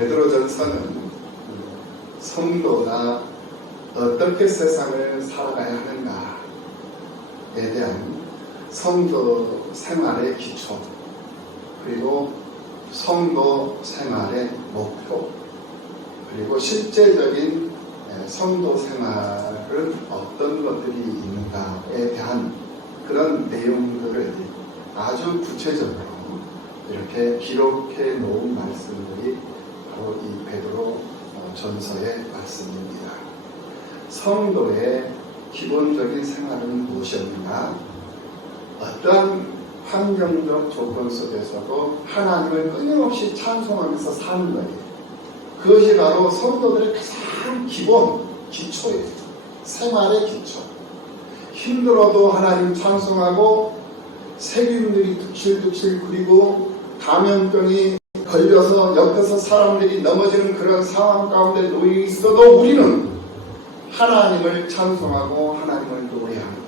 베드로전서는 성도가 어떻게 세상을 살아가야 하는가에 대한 성도 생활의 기초, 그리고 성도 생활의 목표, 그리고 실제적인 성도 생활은 어떤 것들이 있는가에 대한 그런 내용들을 아주 구체적으로 이렇게 기록해 놓은 말씀들이 바로 이 베드로 전서의 말씀입니다. 성도의 기본적인 생활은 무엇이었는가? 어떠한 환경적 조건 속에서도 하나님을 끊임없이 찬송하면서 사는 거예요. 그것이 바로 성도들의 가장 기본, 기초예요. 생활의 기초. 힘들어도 하나님 찬송하고, 세균들이 득실득실 그리고 감염병이 걸려서 옆에서 사람들이 넘어지는 그런 상황 가운데 놓여 있어도 우리는 하나님을 찬송하고 하나님을 노래합니다.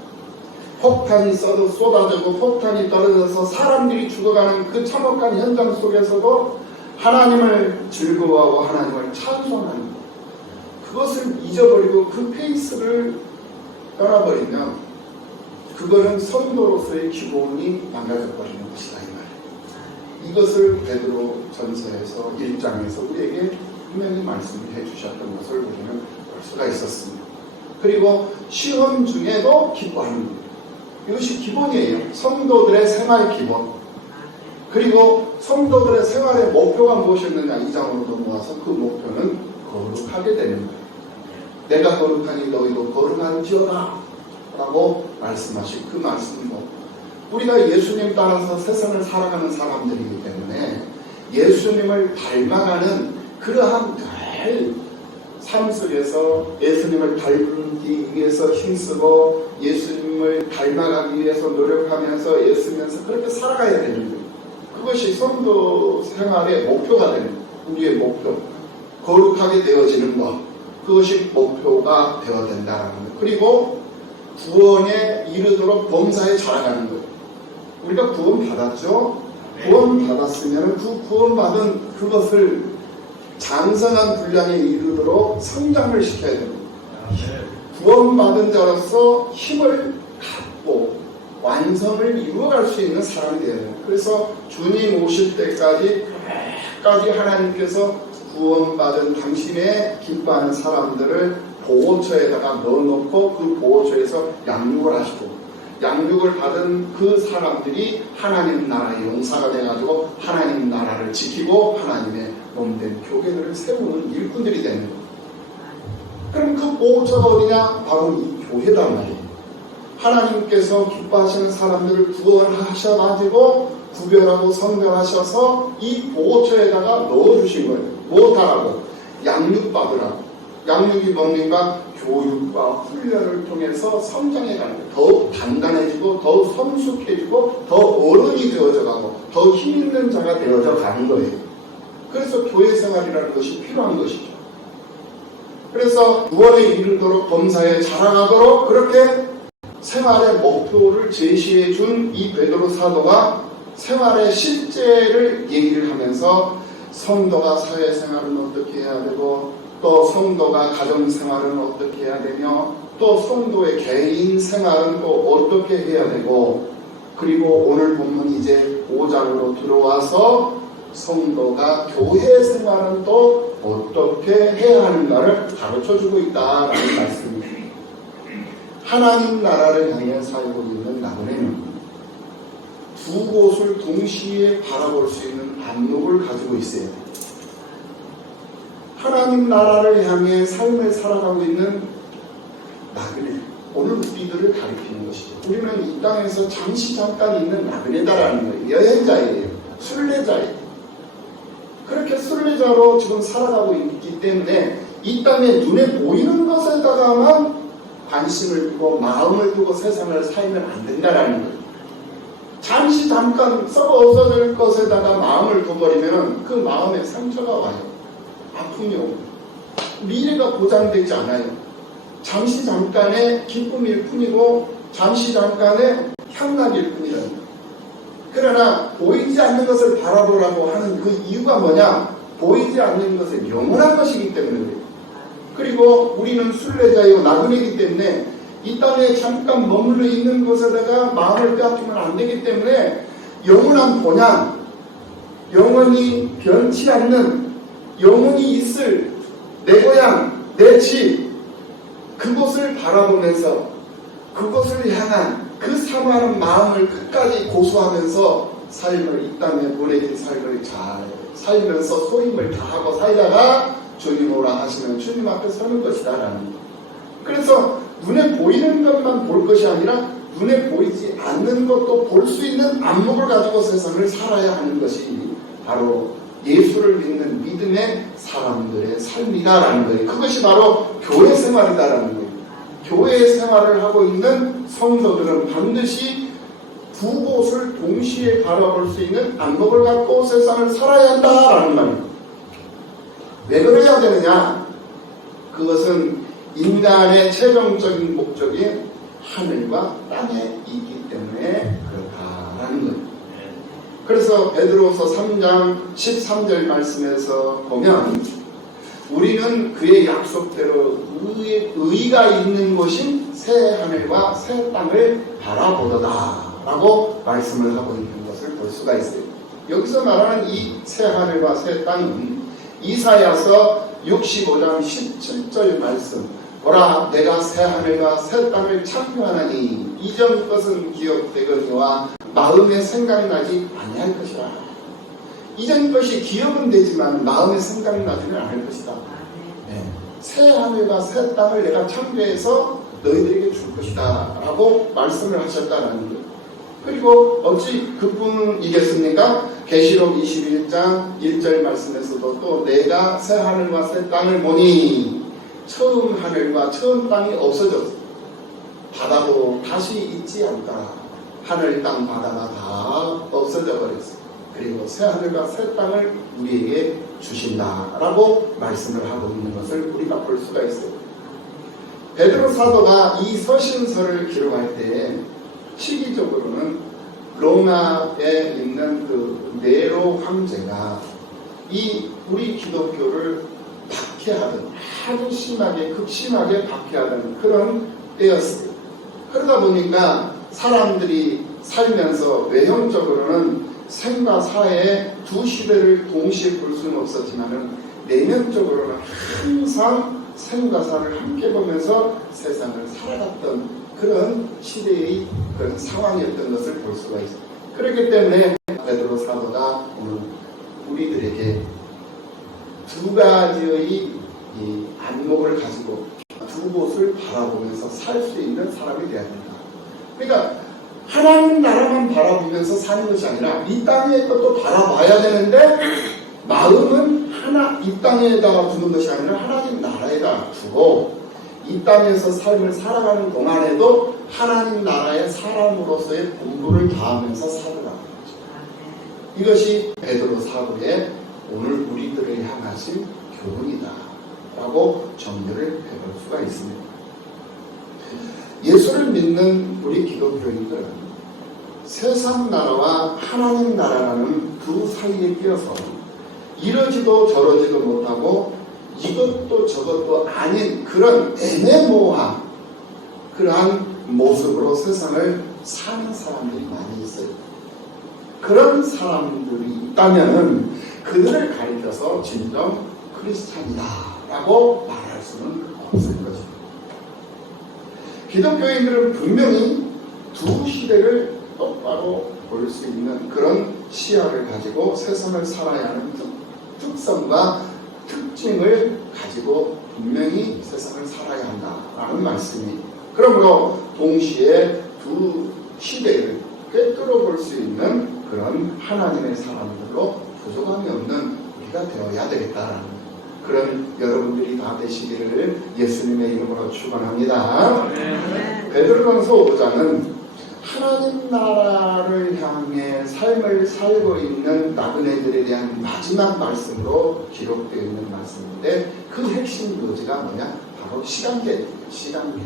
폭탄이 쏟아지고 폭탄이 떨어져서 사람들이 죽어가는 그 참혹한 현장 속에서도 하나님을 즐거워하고 하나님을 찬송하는 것. 그것을 잊어버리고 그 페이스를 떠나버리면 그거는 성도로서의 기본이 망가져버리는 것이다 이 말이에요. 이것을 베드로 전서에서 1장에서 우리에게 분명히 말씀해 주셨던 것을 우리는 볼 수가 있었습니다. 그리고 시험 중에도 기뻐하는 것. 이것이 기본이에요. 성도들의 생활 기본. 그리고 성도들의 생활의 목표가 무엇이었느냐 2장으로 넘어와서 그 목표는 거룩하게 되는 거예요. 내가 거룩하니 너희도 거룩한지어다 라고 말씀하신 그 말씀은 우리가 예수님 따라서 세상을 살아가는 사람들이기 때문에 예수님을 닮아가는 그러한 늘 삶 속에서 예수님을 닮기 위해서 힘쓰고 예수님을 닮아가기 위해서 노력하면서 애쓰면서 그렇게 살아가야 되는 거예요. 그것이 성도 생활의 목표가 되는 거예요. 우리의 목표. 거룩하게 되어지는 것. 그것이 목표가 되어야 된다는 거예요. 그리고 구원에 이르도록 범사에 자라가는 거예요. 우리가 구원 받았죠? 구원 받았으면 그 구원 받은 그것을 장성한 분량에 이르도록 성장을 시켜야 됩니다. 구원받은 자로서 힘을 갖고 완성을 이루어갈 수 있는 사람이 되어야 돼요. 그래서 주님 오실 때까지 하나님께서 구원받은 당신의 기뻐하는 사람들을 보호처에다가 넣어놓고 그 보호처에서 양육을 하시고 양육을 받은 그 사람들이 하나님 나라의 용사가 돼가지고 하나님 나라를 지키고 하나님의 몸된 교회들을 세우는 일꾼들이 되는 거예요. 그럼 그 보호처가 어디냐? 바로 이 교회단 말이에요. 하나님께서 기뻐하시는 사람들을 구원하셔가지고 구별하고 선별하셔서 이 보호처에다가 넣어주신 거예요. 무엇하라고? 양육받으라고. 양육이 뭡니까? 교육과 훈련을 통해서 성장해가는 거예요. 더욱 단단해지고 더욱 성숙해지고 더 어른이 되어져 가고 더 힘있는 자가 되어져 가는 거예요. 그래서 교회 생활이라는 것이 필요한 것이죠. 그래서 구원에 이르도록 범사에 자라가도록 그렇게 생활의 목표를 제시해 준 이 베드로 사도가 생활의 실제를 얘기를 하면서 성도가 사회생활은 어떻게 해야 되고 또 성도가 가정생활은 어떻게 해야 되며 또 성도의 개인 생활은 또 어떻게 해야 되고 그리고 오늘 본문 이제 5장으로 들어와서 성도가 교회 생활은 또 어떻게 해야 하는가를 가르쳐주고 있다라는 말씀입니다. 하나님 나라를 향해 살고 있는 나그네는 두 곳을 동시에 바라볼 수 있는 안목을 가지고 있어야 돼요. 하나님 나라를 향해 삶을 살아가고 있는 나그네, 오늘 우리들을 가리키는 것이죠. 우리는 이 땅에서 잠시 잠깐 있는 나그네다라는 거예요. 여행자예요. 순례자예요. 그렇게 순례자로 지금 살아가고 있기 때문에 이 땅에 눈에 보이는 것에다가만 관심을 두고 마음을 두고 세상을 살면 안 된다라는 거예요. 잠시 잠깐 썩어 없어질 것에다가 마음을 둬버리면 그 마음에 상처가 와요. 아픔이 오고 미래가 보장되지 않아요. 잠시 잠깐의 기쁨일 뿐이고 잠시 잠깐의 향락일 뿐이라는 거예요. 그러나 보이지 않는 것을 바라보라고 하는 그 이유가 뭐냐? 보이지 않는 것은 영원한 것이기 때문에 그래요. 그리고 우리는 순례자이고 나그네이기 때문에 이 땅에 잠깐 머물러 있는 곳에다가 마음을 빼앗기면 안 되기 때문에 영원한 본향, 영원히 변치 않는, 영원히 있을 내 고향, 내 집, 그곳을 바라보면서 그곳을 향한 그 사모하는 마음을 끝까지 고수하면서 삶을, 이 땅에 보내긴 삶을 잘 살면서 소임을 다하고 살다가 주님 오라 하시면 주님 앞에 서는 것이다 라는 거예요. 그래서 눈에 보이는 것만 볼 것이 아니라 눈에 보이지 않는 것도 볼 수 있는 안목을 가지고 세상을 살아야 하는 것이 바로 예수를 믿는 믿음의 사람들의 삶이다라는 거예요. 그것이 바로 교회 생활이다라는 거예요. 교회 생활을 하고 있는 성도들은 반드시 두 곳을 동시에 바라볼 수 있는 안목을 갖고 세상을 살아야 한다라는 말이에요. 왜 그래야 되느냐? 그것은 인간의 최종적인 목적인 하늘과 땅에 있기 때문에 그렇다라는 거예요. 그래서 베드로서 3장 13절 말씀에서 보면 우리는 그의 약속대로 의가 있는 곳인 새 하늘과 새 땅을 바라보도다 라고 말씀을 하고 있는 것을 볼 수가 있어요. 여기서 말하는 이 새 하늘과 새 땅은 이사야서 65장 17절 말씀, 보라 내가 새 하늘과 새 땅을 창조하나니 이전 것은 기억되거니와 마음에 생각나지 아니할 것이라. 이전 것이 기억은 되지만 마음에 생각나지는 않을 것이다. 네. 새 하늘과 새 땅을 내가 창조해서 너희들에게 줄 것이다 라고 말씀을 하셨다는 거예요. 그리고 어찌 그뿐이겠습니까? 계시록 21장 1절 말씀에서도 또 내가 새 하늘과 새 땅을 보니 처음 하늘과 처음 땅이 없어졌어. 바다도 다시 있지 않다. 하늘, 땅, 바다가 다 없어져 버렸어. 그리고 새 하늘과 새 땅을 우리에게 주신다라고 말씀을 하고 있는 것을 우리가 볼 수가 있어요. 베드로 사도가 이 서신서를 기록할 때 시기적으로는 로마에 있는 그 네로 황제가 이 우리 기독교를 박해하던, 아주 심하게 극심하게 박해하던 그런 때였어요. 그러다 보니까 사람들이 살면서 외형적으로는 생과 사의 두 시대를 동시에 볼 수는 없었지만은 내면적으로는 항상 생과 사를 함께 보면서 세상을 살아갔던 그런 시대의 그런 상황이었던 것을 볼 수가 있어요. 그렇기 때문에 베드로 사도가 오늘 우리들에게 두 가지의 이 안목을 가지고 두 곳을 바라보면서 살 수 있는 사람이 되어야 된다. 그러니까 하나님 나라만 바라보면서 사는 것이 아니라 이 땅의 것도 바라봐야 되는데 마음은 하나 이 땅에다가 두는 것이 아니라 하나님 나라에다 두고 이 땅에서 삶을 살아가는 동안에도 하나님 나라의 사람으로서의 본분을 다하면서 살아가는 거죠. 이것이 베드로 사도의 오늘 우리들을 향하신 교훈이다 라고 정리를 해볼 수가 있습니다. 예수를 믿는 우리 기독교인들은 세상 나라와 하나님 나라라는 그 사이에 끼어서 이러지도 저러지도 못하고 이것도 저것도 아닌 그런 애매모호한 그러한 모습으로 세상을 사는 사람들이 많이 있어요. 그런 사람들이 있다면 그들을 가리켜서 진정 크리스찬이다 라고 말할 수는 없을 것입니다. 기독교인들은 분명히 두 시대를 똑바로 볼 수 있는 그런 시야를 가지고 세상을 살아야 하는 특성과 특징을 가지고 분명히 세상을 살아야 한다라는 말씀입니다. 그러므로 동시에 두 시대를 꿰뚫어 볼 수 있는 그런 하나님의 사람들로 부족함이 없는 우리가 되어야 되겠다라는 그런 여러분들이 다 되시기를 예수님의 이름으로 축원합니다. 베드로전서 5장은 하나님 나라를 향해 삶을 살고 있는 나그네들에 대한 마지막 말씀으로 기록되어 있는 말씀인데 그 핵심 교지가 뭐냐? 바로 시간계입니다. 시간계.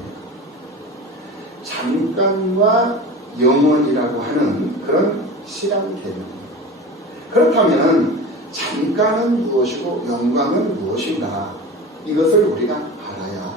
잠깐과 영원이라고 하는 그런 시간계입니다. 그렇다면 잠깐은 무엇이고 영광은 무엇인가, 이것을 우리가 알아야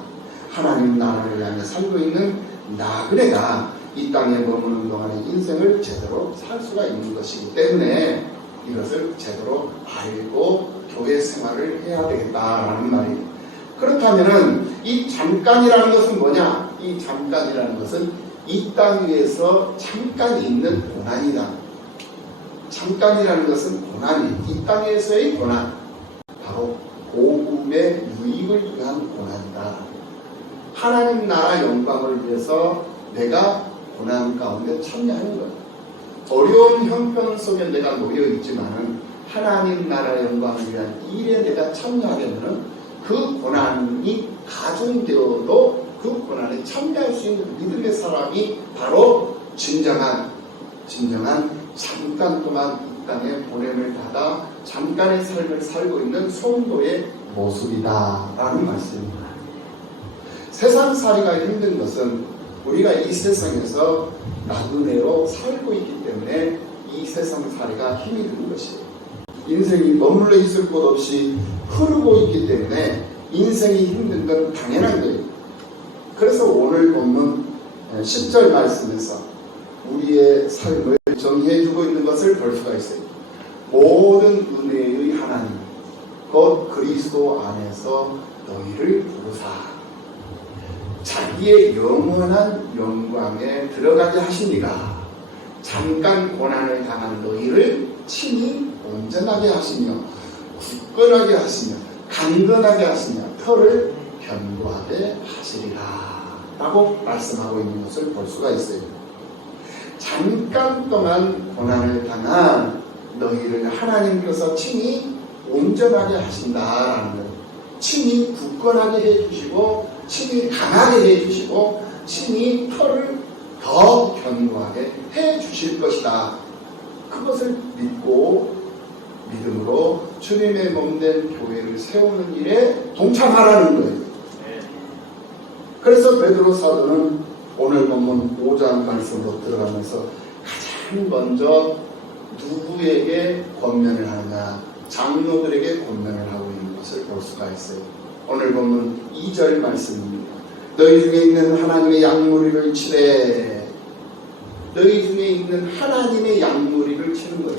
하나님 나라를 향해 살고 있는 나그네가 이 땅에 머무는 동안의 인생을 제대로 살 수가 있는 것이기 때문에 이것을 제대로 알고 교회 생활을 해야 되겠다라는 말이에요. 그렇다면은 이 잠깐이라는 것은 뭐냐? 이 잠깐이라는 것은 이 땅 위에서 잠깐 있는 고난이다. 잠깐이라는 것은 고난이, 이 땅에서의 고난, 바로 복음의 유익을 위한 고난이다. 하나님 나라 영광을 위해서 내가 고난 가운데 참여하는 거예요. 어려운 형편 속에 내가 놓여 있지만은 하나님 나라 영광을 위한 일에 내가 참여하려면은 그 고난이 가중되어도 그 고난에 참여할 수 있는 믿음의 사람이 바로 진정한 잠깐 동안 이 땅에 보냄을 받아 잠깐의 삶을 살고 있는 성도의 모습이다라는 말씀입니다. 세상살이가 힘든 것은 우리가 이 세상에서 나그네로 살고 있기 때문에 이 세상살이가 힘이 드는 것이에요. 인생이 머물러 있을 곳 없이 흐르고 있기 때문에 인생이 힘든 건 당연한 거예요. 그래서 오늘 본문 10절 말씀에서 우리의 삶을 정의해주고 있는 것을 볼 수가 있어요. 모든 은혜의 하나님 곧 그리스도 안에서 너희를 부르사 자기의 영원한 영광에 들어가게 하시니라. 잠깐 고난을 당한 너희를 친히 온전하게 하시며 굳건하게 하시며 강건하게 하시며 털을 견고하게 하시리라 라고 말씀하고 있는 것을 볼 수가 있어요. 잠깐 동안 고난을 당한 너희를 하나님께서 친히 온전하게 하신다라는 거예요. 친히 굳건하게 해주시고 친히 강하게 해주시고 친히 털을 더 견고하게 해주실 것이다. 그것을 믿고 믿음으로 주님의 몸된 교회를 세우는 일에 동참하라는 거예요. 그래서 베드로 사도는 오늘 본문 5장 말씀으로 들어가면서 가장 먼저 누구에게 권면을 하느냐, 장로들에게 권면을 하고 있는 것을 볼 수가 있어요. 오늘 본문 2절 말씀입니다. 너희 중에 있는 하나님의 양무리를 치되, 너희 중에 있는 하나님의 양무리를 치는 거예요.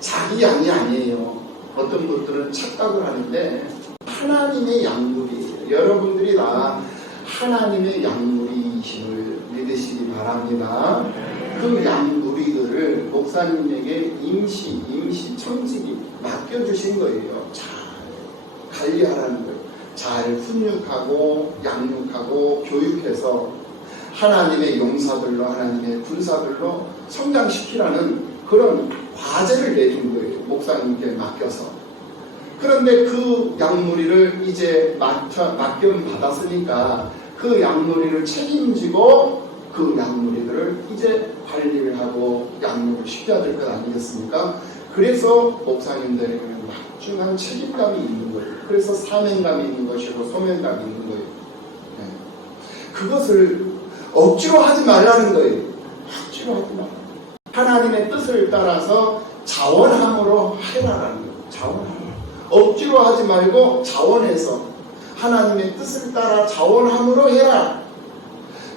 자기 양이 아니에요. 어떤 분들은 착각을 하는데 하나님의 양무리예요. 여러분들이 다 하나님의 양무리이심을 믿으시기 바랍니다. 그 양무리들을 목사님에게 임시 청직이 맡겨주신 거예요. 잘 관리하라는 거예요. 잘 훈육하고 양육하고 교육해서 하나님의 용사들로, 하나님의 군사들로 성장시키라는 그런 과제를 내준 거예요. 목사님께 맡겨서. 그런데 그 양무리를 이제 맡겨 받았으니까 그 양무리를 책임지고 그 양무리들을 이제 관리를 하고 양육을 시켜야 될 것 아니겠습니까? 그래서 목사님들에게는 막중한 책임감이 있는 거예요. 그래서 사명감이 있는 것이고 소명감이 있는 거예요. 네. 그것을 억지로 하지 말라는 거예요. 억지로 하지 말라. 하나님의 뜻을 따라서 자원함으로 해라라는 거예요. 자원함으로. 억지로 하지 말고 자원해서 하나님의 뜻을 따라 자원함으로 해라.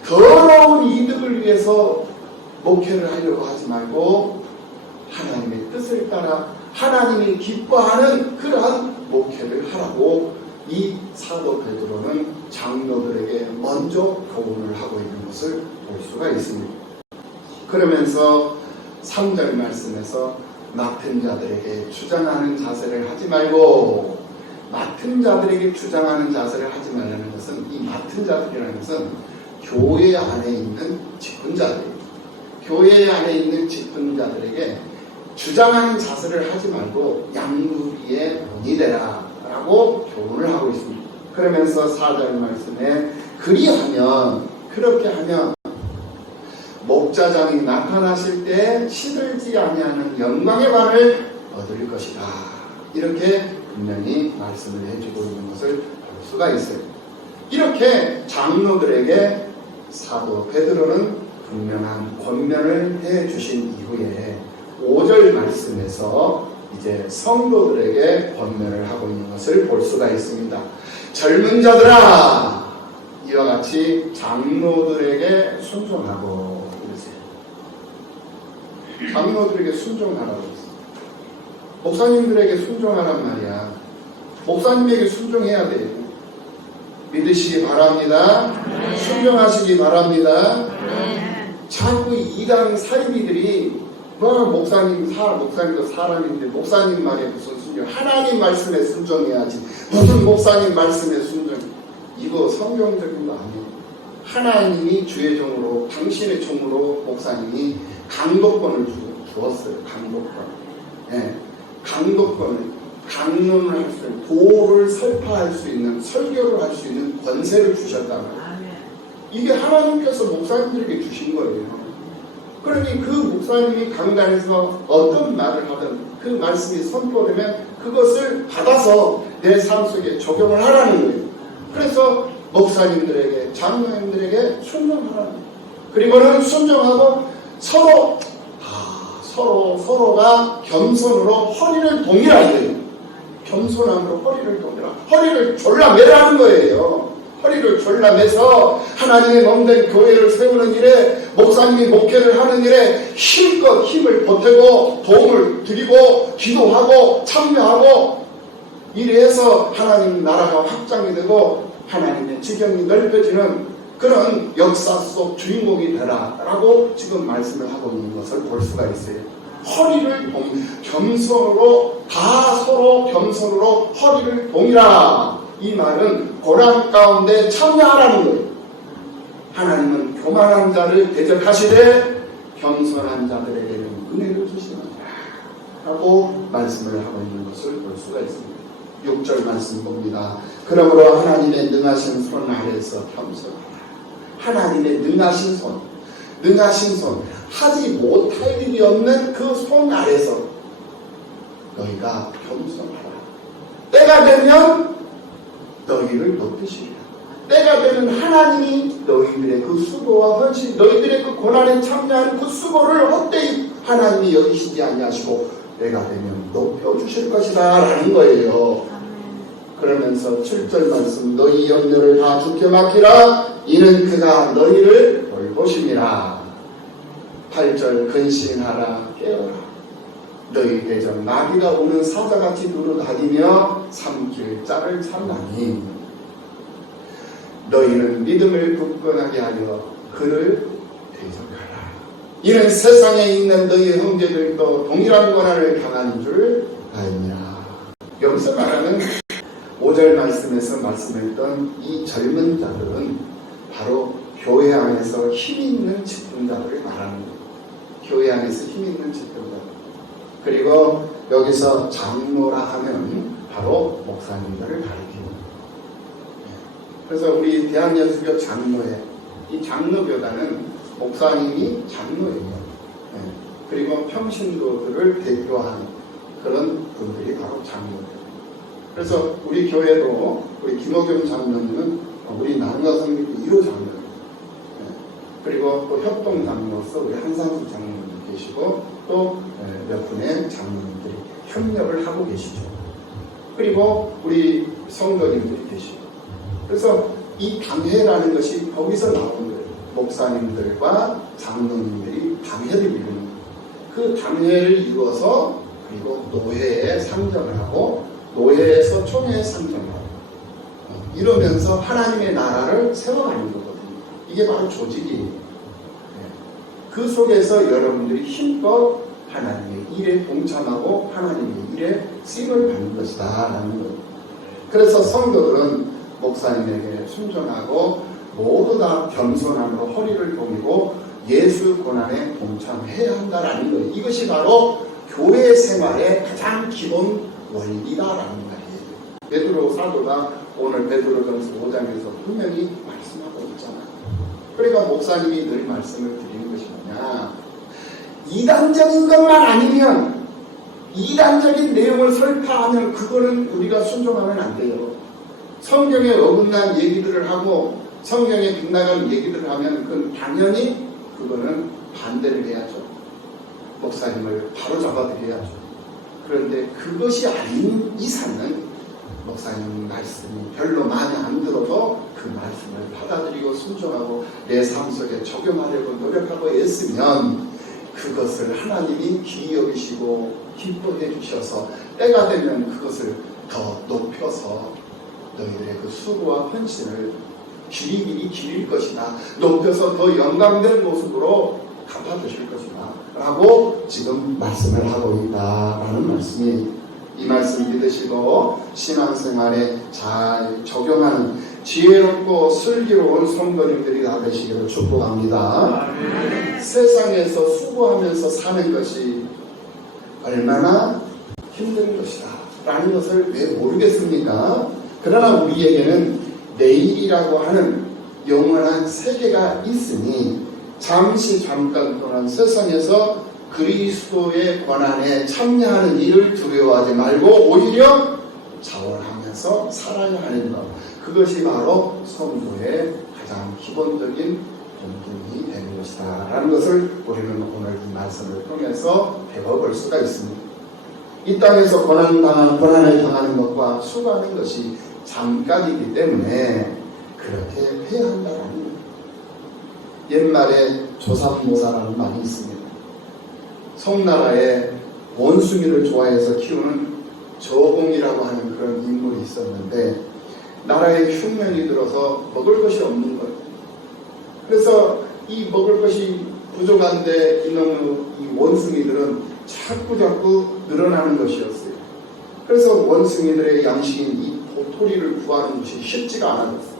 더러운 이득을 위해서 목회를 하려고 하지 말고 하나님의 뜻을 따라 하나님이 기뻐하는 그러한 목회를 하라고 이 사도 베드로는 장로들에게 먼저 교훈을 하고 있는 것을 볼 수가 있습니다. 그러면서 3절 말씀에서 맡은 자들에게 주장하는 자세를 하지 말고, 맡은 자들에게 주장하는 자세를 하지 말라는 것은, 이 맡은 자들이라는 것은 교회 안에 있는 직분자들이에요. 교회 안에 있는 직분자들에게 주장하는 자세를 하지 말고 양무리의 본이 되라 라고 교훈을 하고 있습니다. 그러면서 4절 말씀에 그렇게 하면 목자장이 나타나실 때 시들지 아니하는 영광의 관을 얻을 것이다. 이렇게 분명히 말씀을 해주고 있는 것을 볼 수가 있어요. 이렇게 장로들에게 사도 베드로는 분명한 권면을 해주신 이후에 5절 말씀에서 이제 성도들에게 권면을 하고 있는 것을 볼 수가 있습니다. 젊은 자들아, 이와 같이 장로들에게 순종하고 이러세요. 장로들에게 순종하라고 했어요. 목사님들에게 순종하란 말이야. 목사님에게 순종해야 돼요. 믿으시기 바랍니다. 순종하시기 바랍니다. 자꾸 이단 사이비들이 목사님도 사람인데 목사님 말에 무슨 순종, 하나님 말씀에 순종해야지 무슨 목사님 말씀에 순종. 이거 성경적인 거 아니에요. 하나님이 주의 종으로, 당신의 종으로 목사님이 강도권을 주었어요. 강도권. 네. 강도권을, 강론을 할 수 있는, 도를 설파할 수 있는, 설교를 할 수 있는 권세를 주셨다는 거예요. 이게 하나님께서 목사님들에게 주신 거예요. 그러니 그 목사님이 강단에서 어떤 말을 하든 그 말씀이 선포되면 그것을 받아서 내 삶 속에 적용을 하라는 거예요. 그래서 목사님들에게, 장로님들에게 순종하라는 거예요. 그리고는 순종하고 서로가 겸손으로 허리를 동이라 이거예요. 겸손함으로 허리를 동이라. 허리를 졸라매라는 거예요. 허리를 졸라매서 하나님의 몸된 교회를 세우는 일에, 목사님이 목회를 하는 일에 힘껏 힘을 보태고 도움을 드리고 기도하고 참여하고 이래서 하나님 나라가 확장이 되고 하나님의 지경이 넓혀지는 그런 역사 속 주인공이 되라 라고 지금 말씀을 하고 있는 것을 볼 수가 있어요. 허리를 겸손으로, 다 서로 겸손으로 허리를 동이라. 이 말은 고난 가운데 참여하라는 거예요. 하나님은 교만한 자를 대적하시되 겸손한 자들에게는 은혜를 주시느니라 하고 말씀을 하고 있는 것을 볼 수가 있습니다. 6절 말씀 봅니다. 그러므로 하나님의 능하신 손 아래에서 겸손하라. 하나님의 능하신 손, 하지 못할 일이 없는 그 손 아래서 너희가 겸손하라. 때가 되면 너희를 높이시리라. 때가 되면 하나님이 너희들의 그 수고와 헌신, 너희들의 그 고난에 참여하는 그 수고를 헛되이 하나님이 여기시지 아니하시고 때가 되면 높여주실 것이다 라는 거예요. 그러면서 7절 말씀, 너희 염려를 다 주께 맡기라. 이는 그가 너희를 돌보심이라. 8절 근신하라, 깨어라. 너희 대전 마귀가 오는 사자같이 두루다니며 삼킬 자를 찾나니 너희는 믿음을 굳건하게 하여 그를 대적하라. 이는 세상에 있는 너희 형제들도 동일한 고난을 당하는 줄 알미라. 여기서 말하는 5절 말씀에서 말씀했던 이 젊은 자들은 바로 교회 안에서 힘 있는 직분자들을 말하는 거예요. 교회 안에서 힘 있는 직분자들. 그리고 여기서 장로라 하면 바로 목사님들을 가리키는 거예요. 그래서 우리 대한예수교 장로회, 이 장로교단은 목사님이 장로예요. 그리고 평신도들을 대표하는 그런 분들이 바로 장로예요. 그래서 우리 교회도 우리 김호겸 장로님은 우리 남가성교회 1호 장로예요. 그리고 또 협동 장로로서 우리 한상수 장로님 계시고 또 몇 분의 장로님들이 협력을 하고 계시죠. 그리고 우리 성도님들이 계시고. 그래서 이 당회라는 것이 거기서 나오는 거예요. 목사님들과 장로님들이 당회를 이루는 거예요. 그 당회를 이루어서 그리고 노회에 상정을 하고 노회에서 총회에 상정을 하고 이러면서 하나님의 나라를 세워가는 거거든요. 이게 바로 조직이에요. 그 속에서 여러분들이 힘껏 하나님의 일에 동참하고 하나님의 일에 쓰임을 받는 것이다 라는 거예요. 그래서 성도들은 목사님에게 순종하고 모두 다 겸손함으로 허리를 동이고 예수 고난에 동참해야 한다라는 거예요. 이것이 바로 교회 생활의 가장 기본 원리다라는 말이에요. 베드로 사도가 오늘 베드로전서 5장에서 분명히 말씀하고 있잖아요. 그러니까 목사님이 늘 말씀을 드리는 것이 뭐냐, 이단적인 것만 아니면, 이단적인 내용을 설파하면 그거는 우리가 순종하면 안 돼요. 성경에 어긋난 얘기들을 하고 성경에 빗나가는 얘기들을 하면 그건 당연히 그거는 반대를 해야죠. 목사님을 바로 잡아드려야죠. 그런데 그것이 아닌 이상은 목사님 말씀이 별로 마음에 안 들어도 그 말씀을 받아들이고 순종하고 내 삶 속에 적용하려고 노력하고 애쓰면 그것을 하나님이 귀히 여기시고 기뻐해 주셔서 때가 되면 그것을 더 높여서 너희들의 그 수고와 헌신을 길이길이 기릴 것이다. 높여서 더 영광된 모습으로 갚아주실 것이다. 라고 지금 말씀을 하고 있다라는 말씀이, 이 말씀 믿으시고 신앙생활에 잘 적용하는 지혜롭고 슬기로운 성도님들이 다 되시기를 축복합니다. 세상에서 수고하면서 사는 것이 얼마나 힘든 것이다 라는 것을 왜 모르겠습니까? 그러나 우리에게는 내일이라고 하는 영원한 세계가 있으니 잠시 잠깐 동안 세상에서 그리스도의 권한에 참여하는 일을 두려워하지 말고 오히려 자원하면서 살아야 하는 것, 그것이 바로 성도의 가장 기본적인 본분이 되는 것이다 라는 것을 우리는 오늘 이 말씀을 통해서 배워볼 수가 있습니다. 이 땅에서 고난을 당하는 것과 수고하는 것이 잠깐이기 때문에 그렇게 해야 한다는 거예요. 옛말에 조삼모사라는 말이 있습니다. 송나라에 원숭이를 좋아해서 키우는 저공이라고 하는 그런 인물이 있었는데 나라에 흉년이 들어서 먹을 것이 없는 거예요. 그래서 이 먹을 것이 부족한데 이놈의 이 원숭이들은 자꾸 늘어나는 것이었어요. 그래서 원숭이들의 양식인 이 도토리를 구하는 것이 쉽지가 않았어요.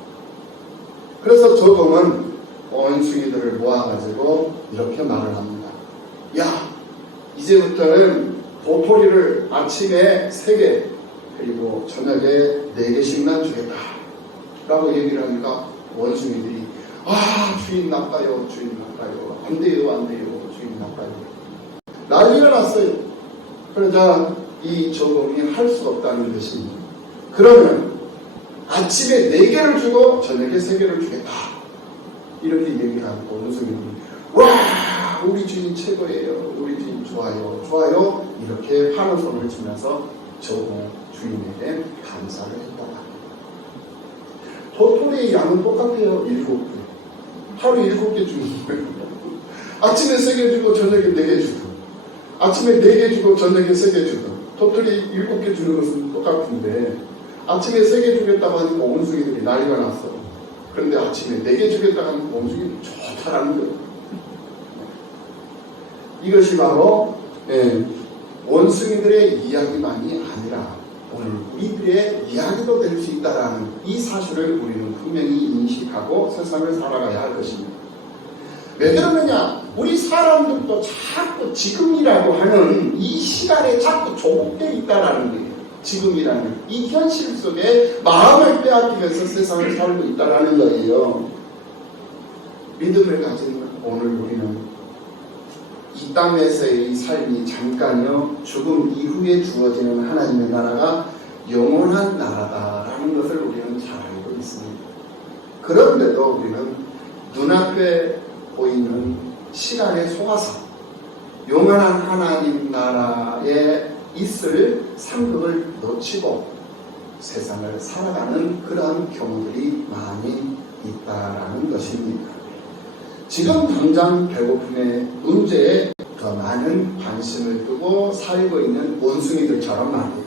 그래서 저공은 원숭이들을 모아가지고 이렇게 말을 합니다. 야, 이제부터는 도토리를 아침에 3개 그리고 저녁에 4개씩만 주겠다 라고 얘기를 하니까 원숭이들이 주인 나빠요, 주인 나빠요, 안 돼요, 주인 나빠요, 난리가 났어요. 그러자 이 저공이 할 수 없다는 것이, 그러면 아침에 4개를 주고 저녁에 3개를 주겠다 이렇게 얘기를 하고 원숭이들이 와, 우리 주인 최고예요, 우리 주인 좋아요 이렇게 하는 손을 치면서 저공 주인에게 감사를 했다. 도토리의 양은 똑같아요. 7개. 하루 7개 주는 거예요. 아침에 3개 주고 저녁에 4개 주고, 아침에 4개 주고 저녁에 3개 주고, 도토리 7개 주는 것은 똑같은데 아침에 3개 주겠다고 하니까 원숭이들이 난리가 났어. 그런데 아침에 4개 주겠다고 하니까 원숭이들이 좋다라는 거예요. 이것이 바로 원숭이들의 이야기만이 아니라 오늘 우리들의 이야기도 될 수 있다는 이 사실을 우리는 분명히 인식하고 세상을 살아가야 할 것입니다. 왜 그러느냐? 우리 사람들도 자꾸 지금이라고 하는 이 시간에 자꾸 조국되어 있다는 거예요. 지금이라는 이 현실 속에 마음을 빼앗기면서 세상을 살고 있다는 거예요. 믿음을 가진 오늘 우리는 이 땅에서의 삶이 잠깐이요, 죽음 이후에 주어지는 하나님의 나라가 영원한 나라다라는 것을 우리는 잘 알고 있습니다. 그런데도 우리는 눈앞에 보이는 시간에 속아서 영원한 하나님 나라에 있을 상급을 놓치고 세상을 살아가는 그러한 경우들이 많이 있다라는 것입니다. 지금 당장 배고픔의 문제에 더 많은 관심을 두고 살고 있는 원숭이들처럼 말이에요.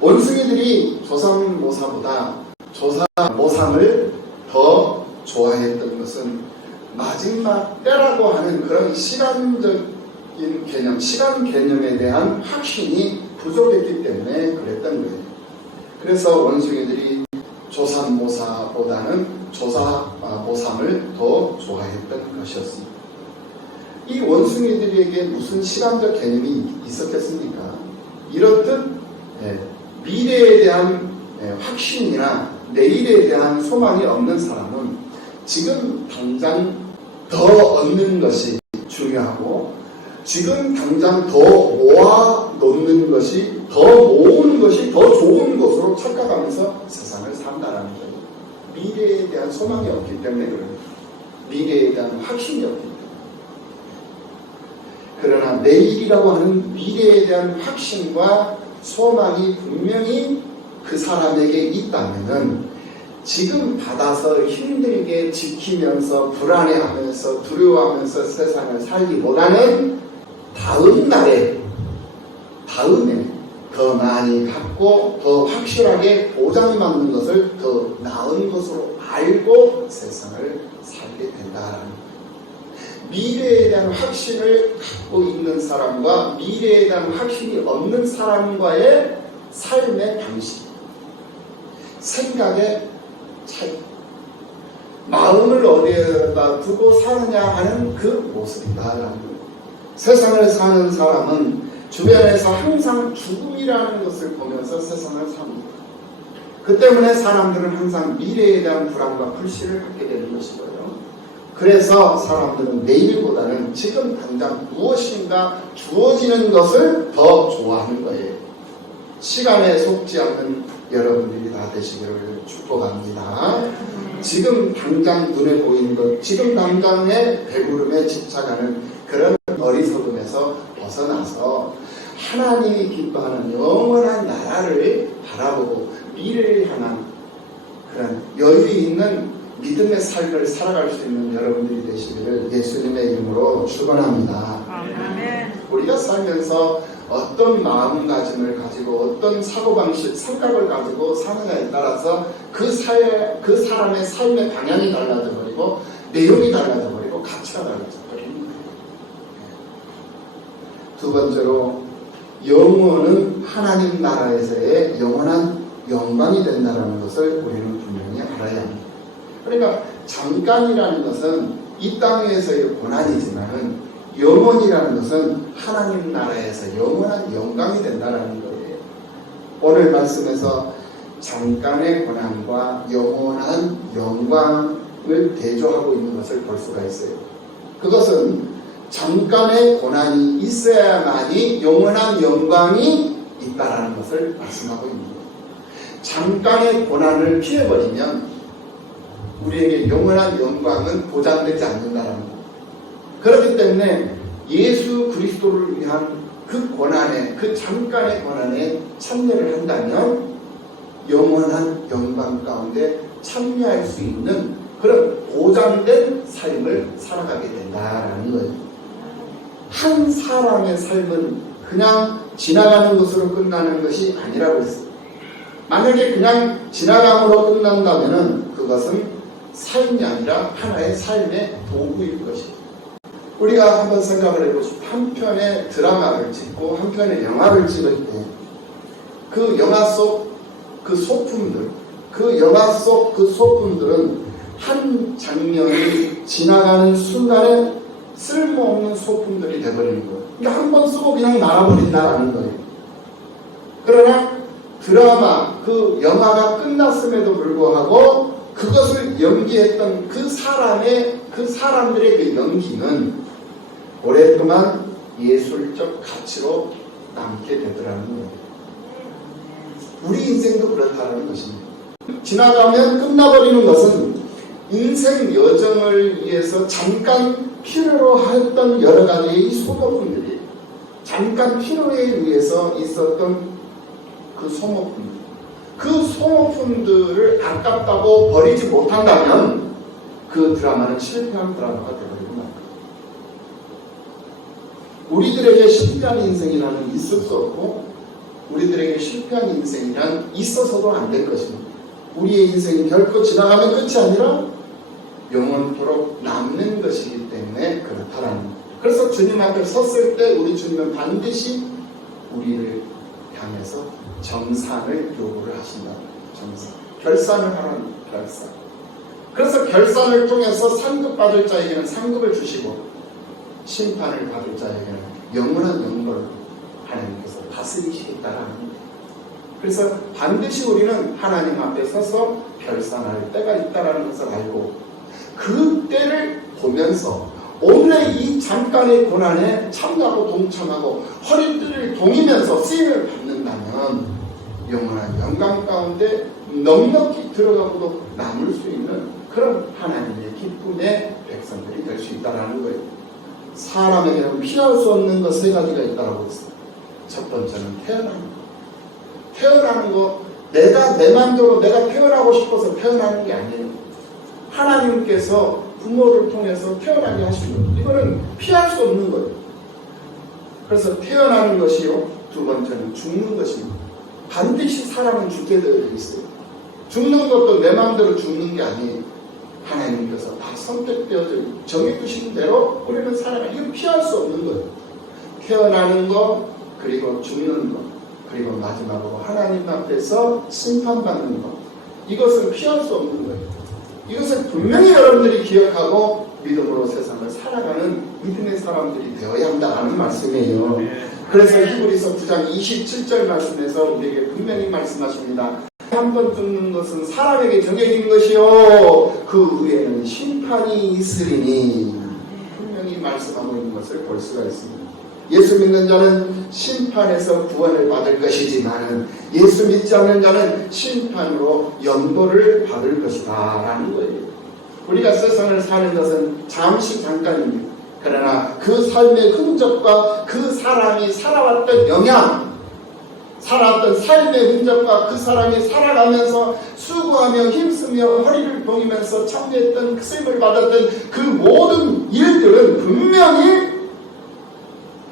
원숭이들이 조삼모사보다 조사모삼을 더 좋아했던 것은 마지막 때라고 하는 그런 시간적인 개념, 시간 개념에 대한 확신이 부족했기 때문에 그랬던 거예요. 그래서 원숭이들이 조삼모사보다는 조사모삼을 더 좋아했던 것이었습니다. 이 원숭이들에게 무슨 시간적 개념이 있었겠습니까? 이렇듯 미래에 대한 확신이나 내일에 대한 소망이 없는 사람은 지금 당장 더 얻는 것이 중요하고 지금 당장 더 모아놓는 것이, 더 모으는 것이 더 좋은 것으로 착각하면서 세상을 산다는 거예요. 미래에 대한 소망이 없기 때문에 그래요. 미래에 대한 확신이 없기 때문에. 그러나 내일이라고 하는 미래에 대한 확신과 소망이 분명히 그 사람에게 있다면은 지금 받아서 힘들게 지키면서 불안해하면서 두려워하면서 세상을 살기보다는 다음에 더 많이 갖고 더 확실하게 보장이 맞는 것을 더 나은 것으로 알고 세상을 살게 된다라는 미래에 대한 확신을 갖고 있는 사람과 미래에 대한 확신이 없는 사람과의 삶의 방식, 생각의 차이, 마음을 어디에다 두고 사느냐 하는 그 모습이다라는 거예요. 세상을 사는 사람은 주변에서 항상 죽음이라는 것을 보면서 세상을 삽니다. 그 때문에 사람들은 항상 미래에 대한 불안과 불신을 갖게 되는 것이고요. 그래서 사람들은 내일보다는 지금 당장 무엇인가 주어지는 것을 더 좋아하는 거예요. 시간에 속지 않는 여러분들이 다 되시기를 축복합니다. 지금 당장 눈에 보이는 것, 지금 당장의 배부름에 집착하는 그런 어리석음에서 벗어나서 하나님이 기뻐하는 영원한 나라를 바라보고 미래를 향한 그런 여유 있는 믿음의 삶을 살아갈 수 있는 여러분들이 되시기를 예수님의 이름으로 축원합니다. 아멘. 우리가 살면서 어떤 마음가짐을 가지고 어떤 사고방식, 생각을 가지고 사느냐에 따라서 그 사람의 삶의 방향이 달라져 버리고 내용이 달라져 버리고 가치가 달라져 버립니다. 두 번째로 영원은 하나님 나라에서의 영원한 영광이 된다는 것을 우리는 분명히 알아야 합니다. 그러니까 잠깐이라는 것은 이 땅에서의 고난이지만 영원이라는 것은 하나님 나라에서 영원한 영광이 된다는 거예요. 오늘 말씀에서 잠깐의 고난과 영원한 영광을 대조하고 있는 것을 볼 수가 있어요. 그것은 잠깐의 고난이 있어야만이 영원한 영광이 있다라는 것을 말씀하고 있는 거예요. 잠깐의 고난을 피해버리면 우리에게 영원한 영광은 보장되지 않는다라는 거예요. 그렇기 때문에 예수 그리스도를 위한 그 고난에, 그 잠깐의 고난에 참여를 한다면 영원한 영광 가운데 참여할 수 있는 그런 보장된 삶을 살아가게 된다라는 거예요. 한 사람의 삶은 그냥 지나가는 것으로 끝나는 것이 아니라고 했어요. 만약에 그냥 지나감으로 끝난다면 그것은 삶이 아니라 하나의 삶의 도구일 것입니다. 우리가 한번 생각을 해보십시오. 한 편의 드라마를 찍고 한 편의 영화를 찍을 때 그 영화 속 그 소품들, 그 영화 속 그 소품들은 한 장면이 지나가는 순간에 쓸모없는 소품들이 되어버리는 거예요. 그러니까 한 번 쓰고 그냥 말아버린다라는 거예요. 그러나 드라마, 그 영화가 끝났음에도 불구하고 그것을 연기했던 그 사람들의 그 연기는 오랫동안 예술적 가치로 남게 되더라는 거예요. 우리 인생도 그렇다는 것입니다. 지나가면 끝나버리는 것은 인생 여정을 위해서 잠깐 필요로 했던 여러 가지의 소모품들이 잠깐 필요에 의해서 있었던 그 소모품들, 그 소모품들을 아깝다고 버리지 못한다면 그 드라마는 실패한 드라마가 되어버리고 말 거예요. 우리들에게 실패한 인생이라는 있을 수 없고 우리들에게 실패한 인생이란 있어서도 안 될 것입니다. 우리의 인생이 결코 지나가는 끝이 아니라 영원토록 남는 것이기 때문에 그렇다라는 거예요. 그래서 주님 앞에 섰을 때 우리 주님은 반드시 우리를 향해서 정산을 요구를 하신다. 정산. 결산을 하라는 결산. 그래서 결산을 통해서 상급받을 자에게는 상급을 주시고 심판을 받을 자에게는 영원한 영광을 하나님께서 다스리시겠다라는 거예요. 그래서 반드시 우리는 하나님 앞에 서서 결산할 때가 있다라는 것을 알고 그 때를 보면서 오늘의 이 잠깐의 고난에 참여하고 동참하고 허리띠를 동이면서 쓰임을 받는다면 영원한 영광 가운데 넉넉히 들어가고도 남을 수 있는 그런 하나님의 기쁨의 백성들이 될 수 있다는 거예요. 사람에게는 피할 수 없는 것 세 가지가 있다고 했어요. 첫 번째는 태어나는 거. 태어나는 거, 내가 내 마음대로 내가 태어나고 싶어서 태어나는 게 아니에요. 하나님께서 부모를 통해서 태어나게 하신 거예요. 이거는 피할 수 없는 거예요. 그래서 태어나는 것이요. 두 번째는 죽는 것입니다. 반드시 사람은 죽게 되어 있어요. 죽는 것도 내 마음대로 죽는 게 아니에요. 하나님께서 다 선택되어져 정해주신 대로 우리는 살아가. 이건 피할 수 없는 거예요. 태어나는 것, 그리고 죽는 것, 그리고 마지막으로 하나님 앞에서 심판받는 것. 이것은 피할 수 없는 거예요. 이것을 분명히 여러분들이 기억하고 믿음으로 세상을 살아가는 믿음의 사람들이 되어야 한다는 말씀이에요. 그래서 히브리서 9장 27절 말씀에서 우리에게 분명히 말씀하십니다. 한 번 죽는 것은 사람에게 정해진 것이요 그 후에는 심판이 있으리니, 분명히 말씀하고 있는 것을 볼 수가 있습니다. 예수 믿는 자는 심판에서 구원을 받을 것이지만 예수 믿지 않는 자는 심판으로 연보를 받을 것이다 라는 거예요. 우리가 세상을 사는 것은 잠시 잠깐입니다. 그러나 그 삶의 흔적과 그 사람이 살아왔던 영향, 살아왔던 삶의 흔적과 그 사람이 살아가면서 수고하며 힘쓰며 허리를 동이면서 참여했던 쓰임을 받았던 그 모든 일들은 분명히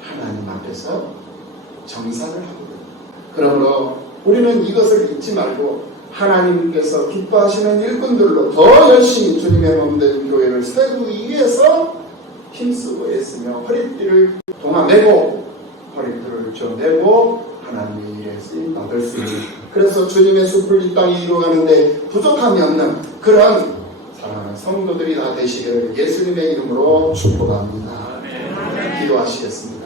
하나님 앞에서 정산을 하거든요. 그러므로 우리는 이것을 잊지 말고 하나님께서 기뻐하시는 일꾼들로 더 열심히 주님의 몸된 교회를 세우기 위해서 힘쓰고 애쓰며 허리띠를 동아매고 허리띠를 쥐어내고 하나님의 일에 쓰임 받을 수 있는, 그래서 주님의 숲을 이 땅에 이루어가는데 부족함이 없는 그런 사랑하는 성도들이 다 되시기를 예수님의 이름으로 축복합니다. 기도하시겠습니다.